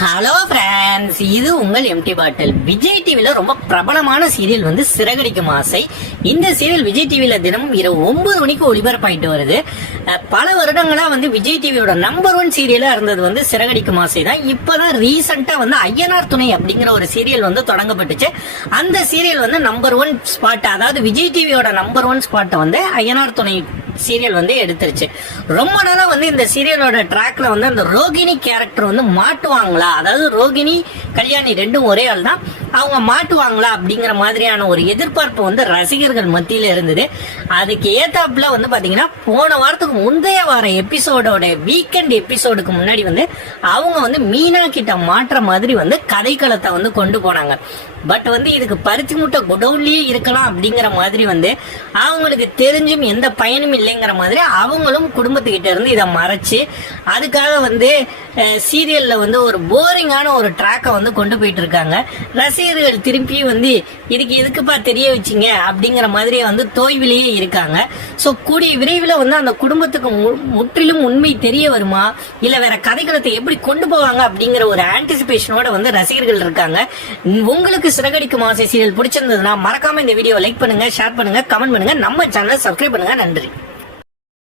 Hello friends, இது உங்கள் empty பாட்டில். விஜய் டிவில ரொம்ப பிரபலமான சீரியல் வந்து சிறகடிக்கும் ஆசை. இந்த சீரியல் விஜய் டிவில தினமும் இரவு 9 மணிக்கு ஒளிபரப்பாயிட்டு வருது. பல வருடங்களா வந்து விஜய் டிவியோட நம்பர் 1 சீரியலா இருந்தது வந்து சிறகடிக்கும் ஆசை தான். இப்பதான் ரீசெண்டா வந்து ஐயனார் துணை அப்படிங்கிற ஒரு சீரியல் வந்து தொடங்கப்பட்டுச்சு. அந்த சீரியல் வந்து நம்பர் 1 ஸ்பாட், அதாவது விஜய் டிவியோட நம்பர் 1 ஸ்பாட்டை வந்து ஐயனார் துணை சீரியல் வந்து எடுத்துருச்சு. ரொம்ப நாளா வந்து இந்த சீரியலோட ட்ராக்ல வந்து அந்த ரோகிணி கேரக்டர் வந்து மாட்டுவாங்களா, அதாவது ரோகிணி கல்யாணி ரெண்டும் ஒரே ஆள் தான், அவங்க மாட்டுவாங்களா அப்படிங்கிற மாதிரியான ஒரு எதிர்பார்ப்பு வந்து ரசிகர்கள் மத்தியில இருந்தது. அதுக்கு ஏத்தாப்புல வந்து பாத்தீங்கன்னா போன வாரத்துக்கு முந்தைய வார எபிசோடோட வீக்கெண்ட் எபிசோடுக்கு முன்னாடி வந்து அவங்க வந்து மீனா கிட்ட மாற்ற மாதிரி வந்து கதைக்களத்தை வந்து கொண்டு போனாங்க. பட் வந்து இதுக்கு பருத்தி மூட்டை குடவுன்லயே இருக்கலாம் அப்படிங்கிற மாதிரி வந்து அவங்களுக்கு தெரிஞ்சும் எந்த பயனும் இல்லைங்கிற மாதிரி அவங்களும் குடும்பத்துக்கிட்ட இருந்து இதை மறைச்சு அதுக்காக வந்து சீரியல்ல வந்து ஒரு போரிங்கான ஒரு ட்ராக்கை வந்து கொண்டு போயிட்டு இருக்காங்க. ரசிகர்கள் திருப்பி வந்து இதுக்கு எதுக்குப்பா தெரிய வச்சிங்க அப்படிங்கிற மாதிரி வந்து தோய்விலேயே இருக்காங்க. ஸோ கூடிய விரைவில் வந்து அந்த குடும்பத்துக்கு முற்றிலும் உண்மை தெரிய வருமா, இல்லை வேற கதைக்களத்தை எப்படி கொண்டு போவாங்க அப்படிங்கிற ஒரு ஆன்டிசிபேஷனோட வந்து ரசிகர்கள் இருக்காங்க. உங்களுக்கு சிறகடிக்கும் ஆசை சீரியல் பிடிச்சிருந்ததுன்னா மறக்காம இந்த வீடியோ லைக் பண்ணுங்க, ஷேர் பண்ணுங்க, கமெண்ட் பண்ணுங்க, நம்ம சேனலை சப்ஸ்கிரைப் பண்ணுங்க. நன்றி.